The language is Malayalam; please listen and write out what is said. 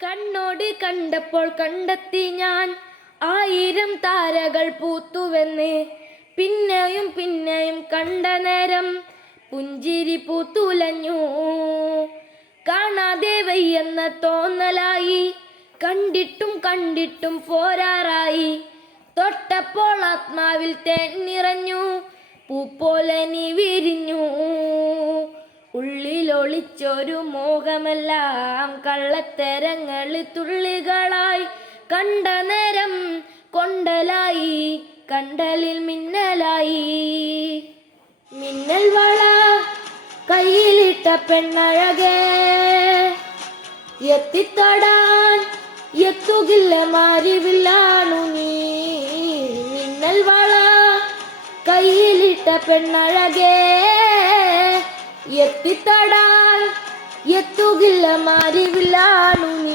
കണ്ണോട് കണ്ടപ്പോൾ കണ്ടെത്തി ഞാൻ 1000 താരകൾ പൂത്തുവെന്ന്. പിന്നെയും പിന്നെയും കണ്ട നേരം പുഞ്ചിരി പൂത്തുലഞ്ഞു. കാണാതെ വയ്യെന്ന തോന്നലായി, കണ്ടിട്ടും കണ്ടിട്ടും പോരാറായി. തൊട്ടപ്പോൾ ആത്മാവിൽ തേൻ നിറഞ്ഞു, പൂ പോലെ നീ വിരിഞ്ഞു. ഉള്ളിലൊളിച്ചൊരു മോഹമെല്ലാം കള്ളത്തരങ്ങൾ തുള്ളികളായി. കണ്ട നേരം കൊണ്ടലായി, കണ്ടലിൽ മിന്നലായി. മിന്നൽ വള കയ്യിലിട്ട പെണ്ണഴകേ, എത്തിത്തൊടാൻ എത്തുകില്ല മാരിവില്ലാണു നീ. മിന്നൽ വള കയ്യിലിട്ട പെണ്ണഴകേ, എത്തിത്തൊടാൻ എത്തുകില്ല മാരിവില്ലാണു നീ.